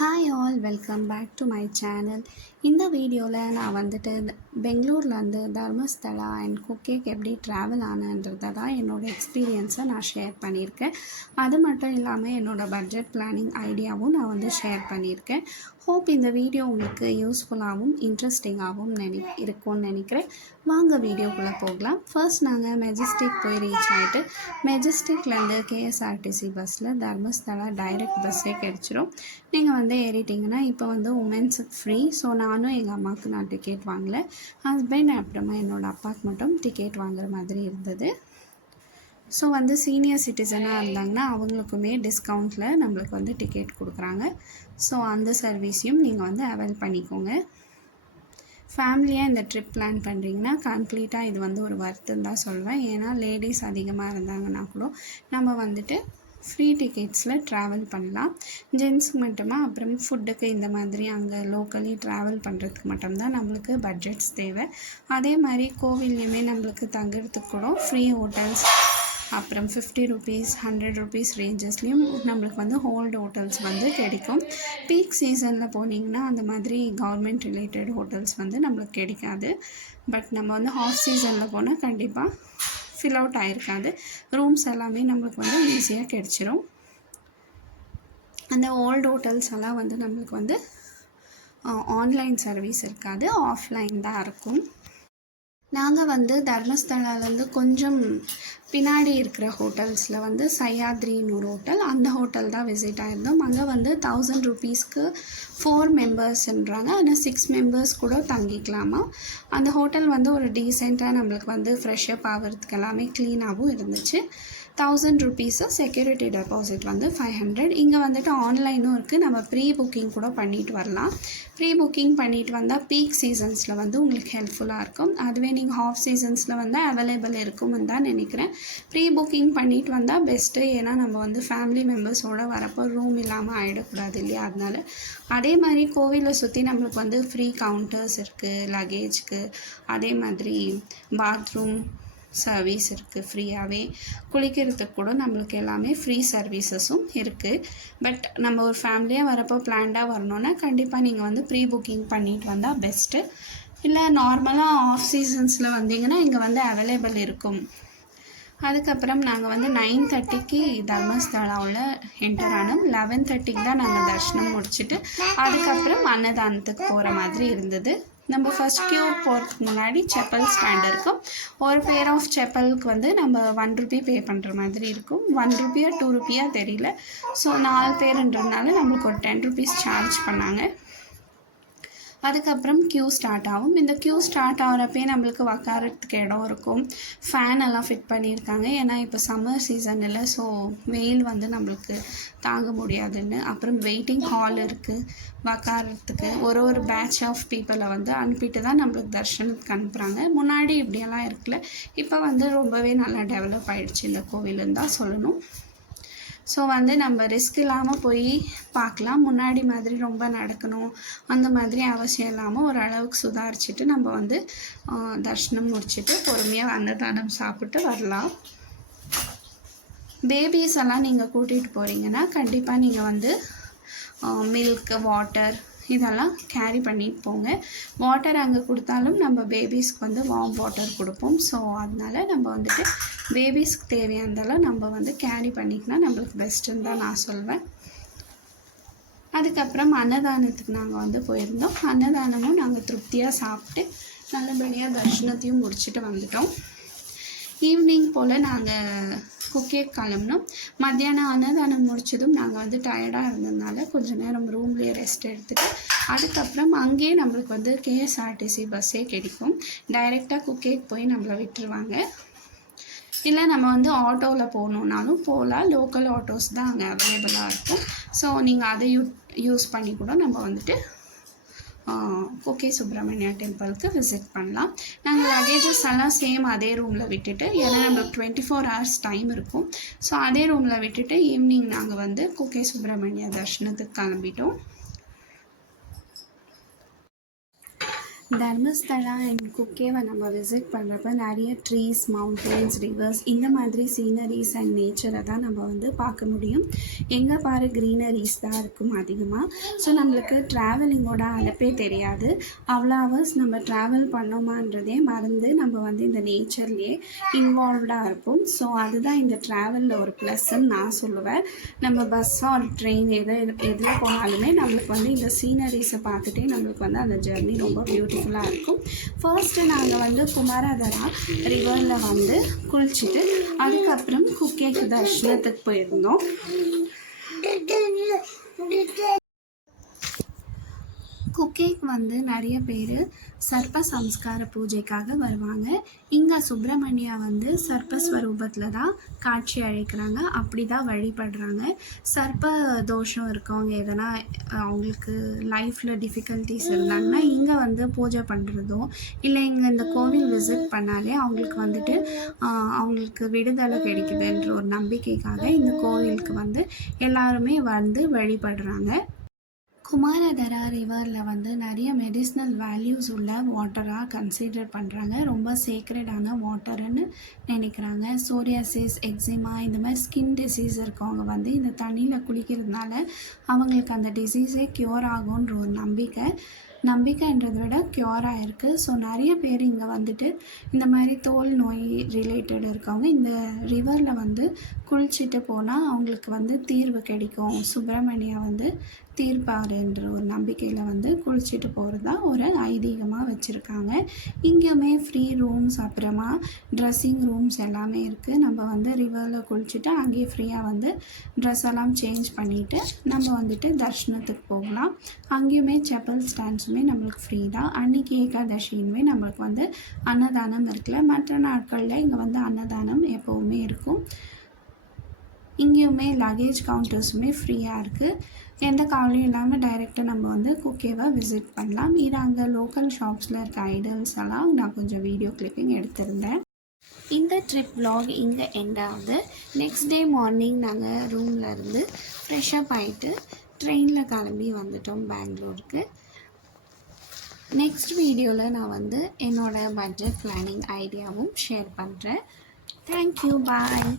Hi all, welcome back to my channel. இந்த வீடியோவில் நான் வந்துட்டு பெங்களூர்லேருந்து தர்மஸ்தலா அண்ட் குக்கேக்கு எப்படி ட்ராவல் ஆனன்றதை தான் என்னோடய எக்ஸ்பீரியன்ஸை நான் ஷேர் பண்ணியிருக்கேன். அது மட்டும் இல்லாமல் என்னோடய பட்ஜெட் பிளானிங் ஐடியாவும் நான் வந்து ஷேர் பண்ணியிருக்கேன். ஹோப் இந்த வீடியோ உங்களுக்கு யூஸ்ஃபுல்லாகவும் இன்ட்ரெஸ்டிங்காகவும் இருக்கும்னு நினைக்கிறேன். வாங்க வீடியோக்குள்ளே போகலாம். ஃபர்ஸ்ட் நாங்கள் மெஜஸ்டிக் போய் ரீச் ஆகிட்டு மெஜஸ்டிக்லேருந்து கேஎஸ்ஆர்டிசி பஸ்ஸில் தர்மஸ்தலா டைரக்ட் பஸ்ஸே கிடச்சிரும். நீங்கள் வந்து ஏறிட்டிங்கன்னா இப்போ வந்து உமன்ஸுக்கு ஃப்ரீ. ஸோ நானும் எங்கள் அம்மாவுக்கு நான் டிக்கெட் வாங்கலை. ஹஸ்பண்ட் அப்புறமா என்னோடய அப்பாவுக்கு மட்டும் டிக்கெட் வாங்குற மாதிரி இருந்தது. ஸோ வந்து சீனியர் சிட்டிசனாக இருந்தாங்கன்னா அவங்களுக்குமே டிஸ்கவுண்ட்டில் நம்மளுக்கு வந்து டிக்கெட் கொடுக்குறாங்க. ஸோ அந்த சர்வீஸையும் நீங்கள் வந்து அவைல் பண்ணிக்கோங்க. ஃபேமிலியாக இந்த ட்ரிப் பிளான் பண்ணுறீங்கன்னா கம்ப்ளீட்டாக இது வந்து ஒரு வருத்தம் தான் சொல்வேன். ஏன்னா லேடிஸ் அதிகமாக இருந்தாங்கன்னா கூட நம்ம வந்துட்டு ஃப்ரீ டிக்கெட்ஸில் ட்ராவல் பண்ணலாம். ஜென்ஸுக்கு மட்டுமா, அப்புறம் ஃபுட்டுக்கு இந்த மாதிரி அங்கே லோக்கலி ட்ராவல் பண்ணுறதுக்கு மட்டும்தான் நம்மளுக்கு பட்ஜெட்ஸ் தேவை. அதே மாதிரி கோவில்லையுமே நம்மளுக்கு தங்குறதுக்கு கூட ஃப்ரீ ஹோட்டல்ஸ், அப்புறம் 50 ரூபீஸ் 100 ரூபீஸ் ரேஞ்சஸ்லேயும் நம்மளுக்கு வந்து ஹோல்டு ஹோட்டல்ஸ் வந்து கிடைக்கும். பீக் சீசனில் போனீங்கன்னா அந்த மாதிரி கவர்மெண்ட் ரிலேட்டட் ஹோட்டல்ஸ் வந்து நம்மளுக்கு கிடைக்காது. பட் நம்ம வந்து ஆஃப் சீசனில் போனால் கண்டிப்பாக ஃபில் அவுட் ஆகிருக்காது. ரூம்ஸ் எல்லாமே நம்மளுக்கு வந்து ஈஸியாக கிடச்சிரும். அந்த ஓல்டு ஹோட்டல்ஸ் எல்லாம் வந்து நம்மளுக்கு வந்து ஆன்லைன் சர்வீஸ் இருக்காது, ஆஃப்லைன் தான் இருக்கும். நாங்கள் வந்து தர்மஸ்தலாலேருந்து கொஞ்சம் பின்னாடி இருக்கிற ஹோட்டல்ஸில் வந்து சஹ்யாத்ரின்னு ஒரு ஹோட்டல், அந்த ஹோட்டல் தான் விசிட் ஆகிருந்தோம். அங்கே வந்து 1000 ரூபீஸ்க்கு 4 மெம்பர்ஸ்ன்றாங்க. ஆனால் 6 மெம்பர்ஸ் கூட தங்கிக்கலாமா. அந்த ஹோட்டல் வந்து ஒரு டீசெண்டாக நம்மளுக்கு வந்து ஃப்ரெஷ்ஷப் ஆகிறதுக்கு எல்லாமே க்ளீனாகவும் இருந்துச்சு. 1000 ரூபீஸு, செக்யூரிட்டி டெபாசிட் வந்து 500. இங்கே வந்துட்டு ஆன்லைனும் இருக்குது, நம்ம ப்ரீ புக்கிங் கூட பண்ணிட்டு வரலாம். ப்ரீ புக்கிங் பண்ணிட்டு வந்தால் பீக் சீசன்ஸில் வந்து உங்களுக்கு ஹெல்ப்ஃபுல்லாக இருக்கும். அதுவே நீங்கள் ஹாஃப் சீசன்ஸில் வந்து அவைலபிள் இருக்கும்னு தான் நினைக்கிறேன். ப்ரீ புக்கிங் பண்ணிட்டு வந்தால் பெஸ்ட்டு. ஏன்னா நம்ம வந்து ஃபேமிலி மெம்பர்ஸோடு வரப்போ ரூம் இல்லாமல் ஆகிடக்கூடாது இல்லையா, அதனால. அதே மாதிரி கோவிலை சுற்றி நம்மளுக்கு வந்து ஃப்ரீ கவுண்டர்ஸ் இருக்குது லக்கேஜ்க்கு. அதே மாதிரி பாத்ரூம் சர்வீஸ் இருக்குது ஃப்ரீயாகவே. குளிக்கிறதுக்கு கூட நம்மளுக்கு எல்லாமே ஃப்ரீ சர்வீசஸும் இருக்குது. பட் நம்ம ஒரு ஃபேமிலியாக வரப்போ பிளான்டாக வரணுன்னா கண்டிப்பாக நீங்கள் வந்து ப்ரீ புக்கிங் பண்ணிட்டு வந்தால் பெஸ்ட்டு. இல்லை நார்மலாக ஆஃப் சீசன்ஸில் வந்தீங்கன்னா இங்கே வந்து அவைலபிள் இருக்கும். அதுக்கப்புறம் நாங்கள் வந்து 9:30க்கு தர்மஸ்தலாவில் என்டர் ஆனோம். 11:30க்கு தான் நாங்கள் தரிசனம் முடிச்சுட்டு அதுக்கப்புறம் அன்னதானத்துக்கு போகிற மாதிரி இருந்தது. நம்ம ஃபஸ்ட் க்யூ போகிறதுக்கு முன்னாடி செப்பல் ஸ்டாண்ட் இருக்கும். ஒரு பேர் ஆஃப் செப்பலுக்கு வந்து நம்ம 1 ரூபி பே பண்ணுற மாதிரி இருக்கும். 1 ரூபியா 2 ரூபியா தெரியல. ஸோ 4 பேருன்றதுனால நம்மளுக்கு ஒரு 10 ரூபீஸ் சார்ஜ் பண்ணாங்க. அதுக்கப்புறம் க்யூ ஸ்டார்ட் ஆகும். இந்த க்யூ ஸ்டார்ட் ஆகிறப்பே நம்மளுக்கு உக்காரத்துக்கு இடம் இருக்கும். ஃபேன் எல்லாம் ஃபிட் பண்ணியிருக்காங்க. ஏன்னா இப்போ சம்மர் சீசன் இல்லை, ஸோ வெயில் வந்து நம்மளுக்கு தாங்க முடியாதுன்னு. அப்புறம் வெயிட்டிங் ஹால் இருக்குது உக்காரத்துக்கு. ஒரு பேட்ச் ஆஃப் பீப்புளை வந்து அனுப்பிட்டு தான் நம்மளுக்கு தர்ஷனத்துக்கு அனுப்புகிறாங்க. முன்னாடி இப்படியெல்லாம் இருக்குல்ல, இப்போ வந்து ரொம்பவே நல்லா டெவலப் ஆகிடுச்சு இந்த கோவிலுன்னு தான் சொல்லணும். ஸோ வந்து நம்ம ரிஸ்க் இல்லாமல் போய் பார்க்கலாம். முன்னாடி மாதிரி ரொம்ப நடக்கணும் அந்த மாதிரி அவசியம் இல்லாமல் ஓரளவுக்கு சுதாரிச்சுட்டு நம்ம வந்து தர்ஷனம் முடிச்சுட்டு பொறுமையாக அன்னதானம் சாப்பிட்டு வரலாம். பேபிஸ் எல்லாம் நீங்கள் கூட்டிகிட்டு போகிறீங்கன்னா கண்டிப்பாக நீங்கள் வந்து மில்க், வாட்டர் இதெல்லாம் கேரி பண்ணிட்டு போங்க. வாட்டர் அங்கே கொடுத்தாலும் நம்ம பேபிஸ்க்கு வந்து வார்ம் வாட்டர் கொடுப்போம். ஸோ அதனால் நம்ம வந்துட்டு பேபிஸ்க்கு தேவையானதெல்லாம் நம்ம வந்து கேரி பண்ணிக்கினா நம்மளுக்கு பெஸ்ட்டுன்னு தான் நான் சொல்வேன். அதுக்கப்புறம் அன்னதானத்துக்கு நாங்கள் வந்து போயிருந்தோம். அன்னதானமும் நாங்கள் திருப்தியாக சாப்பிட்டு நல்லபடியாக தரிசனத்தையும் முடிச்சுட்டு வந்துட்டோம். ஈவினிங் போல் நாங்கள் குக்கேக்கு கிளம்பினோம். மத்தியானம் அன்னதானம் முடித்ததும் நாங்கள் வந்து டயர்டாக இருந்ததுனால கொஞ்சம் நேரம் ரூம்லேயே ரெஸ்ட் எடுத்துகிட்டு அதுக்கப்புறம் அங்கேயே நம்மளுக்கு வந்து கேஎஸ்ஆர்டிசி பஸ்ஸே கிடைக்கும். டைரெக்டாக குக்கேக்கு போய் நம்மளை விட்டுருவாங்க. இல்லை நம்ம வந்து ஆட்டோவில் போகணுன்னாலும் போகலாம். லோக்கல் ஆட்டோஸ் தான் அங்கே அவைலபிளாக இருக்கும். ஸோ நீங்கள் அதை யூஸ் பண்ணி கூட நம்ம வந்துட்டு குக்கே சுப்பிரமணியா டெம்பிளுக்கு விசிட் பண்ணலாம். நாங்கள் லக்கேஜஸ் எல்லாம் சேம் அதே ரூமில் விட்டுட்டு, ஏன்னா நம்மளுக்கு 24 hours டைம் இருக்கும். ஸோ அதே ரூமில் விட்டுட்டு ஈவினிங் நாங்கள் வந்து குக்கே சுப்பிரமணியா தர்ஷனத்துக்கு கிளம்பிட்டோம். தர்மஸ்தலா அண்ட் குக்கேவை நம்ம விசிட் பண்ணுறப்ப நிறைய ட்ரீஸ், மவுண்டெயின்ஸ், ரிவர்ஸ் இந்த மாதிரி சீனரிஸ் அண்ட் நேச்சரை தான் நம்ம வந்து பார்க்க முடியும். எங்கே பாரு க்ரீனரிஸ் தான் இருக்கும் அதிகமாக. ஸோ நம்மளுக்கு ட்ராவலிங்கோட அழைப்பே தெரியாது. அவ்வளோ ஹவர்ஸ் நம்ம ட்ராவல் பண்ணோமான்றதே மறந்து நம்ம வந்து இந்த நேச்சர்லேயே இன்வால்வ்டாக இருப்போம். ஸோ அதுதான் இந்த ட்ராவலில் ஒரு ப்ளஸ்ன்னு நான் சொல்லுவேன். நம்ம பஸ்ஸோ ஒரு ட்ரெயின் எதில் போனாலுமே நம்மளுக்கு வந்து இந்த சீனரிஸை பார்த்துட்டே நம்மளுக்கு வந்து அந்த ஜெர்னி ரொம்ப பியூட்டிஃபுல்லாக இருக்கும். ஃபர்ஸ்ட்டு நாங்கள் வந்து குமாரதரா ரிவரில் வந்து குளிச்சுட்டு அதுக்கப்புறம் குக்கேக்கு தர்ஷனத்துக்கு போயிருந்தோம். குக்கேக்கு வந்து நிறைய பேர் சர்ப்ப சம்ஸ்கார பூஜைக்காக வருவாங்க. இங்கே சுப்பிரமணியா வந்து சர்ப்பஸ்வரூபத்தில் தான் காட்சி அளிக்கிறாங்க. அப்படி தான் வழிபடுறாங்க. சர்ப்ப தோஷம் இருக்கவங்க எதனா அவங்களுக்கு லைஃப்பில் டிஃபிகல்ட்டிஸ் இருந்தாங்கன்னா இங்கே வந்து பூஜை பண்ணுறதோ இல்லை இங்கே இந்த கோவில் விசிட் பண்ணாலே அவங்களுக்கு வந்துட்டு அவங்களுக்கு விடுதலை கிடைக்குதுன்ற ஒரு நம்பிக்கைக்காக இந்த கோவிலுக்கு வந்து எல்லாருமே வந்து வழிபடுறாங்க. குமாரதரா ரிவரில் வந்து நிறைய மெடிசினல் வேல்யூஸ் உள்ள வாட்டராக கன்சிடர் பண்ணுறாங்க. ரொம்ப சேக்ரெடான வாட்டர்னு நினைக்கிறாங்க. சோரியாசிஸ், எக்ஸிமா இந்த மாதிரி ஸ்கின் டிசீஸ் இருக்கவங்க வந்து இந்த தண்ணியில் குளிக்கிறதுனால அவங்களுக்கு அந்த டிசீஸே க்யூர் ஆகுன்ற ஒரு நம்பிக்கைன்றதை விட க்யூர் ஆகிருக்கு. ஸோ நிறைய பேர் இங்கே வந்துட்டு இந்த மாதிரி தோல் நோய் ரிலேட்டட் இருக்கவங்க இந்த ரிவரில் வந்து குளிச்சுட்டு போனால் அவங்களுக்கு வந்து தீர்வு கிடைக்கும், சுப்பிரமணியா வந்து தீர்ப்பாருன்ற ஒரு நம்பிக்கையில் வந்து குளிச்சுட்டு போகிறதா ஒரு ஐதீகமாக வச்சுருக்காங்க. இங்கேயுமே ஃப்ரீ ரூம்ஸ் அப்புறமா ட்ரெஸ்ஸிங் ரூம்ஸ் எல்லாமே இருக்குது. நம்ம வந்து ரிவரில் குளிச்சுட்டு அங்கேயே ஃப்ரீயாக வந்து ட்ரெஸ் எல்லாம் சேஞ்ச் பண்ணிவிட்டு நம்ம வந்துட்டு தர்ஷனத்துக்கு போகலாம். அங்கேயுமே செப்பல் ஸ்டாண்ட்ஸுமே நம்மளுக்கு ஃப்ரீ தான். அன்றைக்கி ஏகாதசியுமே நம்மளுக்கு வந்து அன்னதானம் இருக்குல்ல, மற்ற நாட்களில் இங்கே வந்து அன்னதானம் எப்போவுமே இருக்கும். இங்கேயுமே லக்கேஜ் கவுண்டர்ஸுமே ஃப்ரீயாக இருக்குது. எந்த கவலையும் இல்லாமல் டைரெக்டாக நம்ம வந்து குக்கேவை விசிட் பண்ணலாம். இது அங்கே லோக்கல் ஷாப்ஸில் இருக்க ஐடல்ஸ் எல்லாம் நான் கொஞ்சம் வீடியோ கிளிப்பிங் எடுத்திருந்தேன். இந்த ட்ரிப் வ்ளாக் இங்கே எண்ட் ஆகுது. நெக்ஸ்ட் டே மார்னிங் நாங்கள் ரூமில் இருந்து ஃப்ரெஷ்அப் ஆகிட்டு ட்ரெயினில் கிளம்பி வந்துட்டோம் பெங்களூருக்கு. நெக்ஸ்ட் வீடியோவில் நான் வந்து என்னோடய பட்ஜெட் பிளானிங் ஐடியாவும் ஷேர் பண்ணுறேன். தேங்க்யூ, பாய்.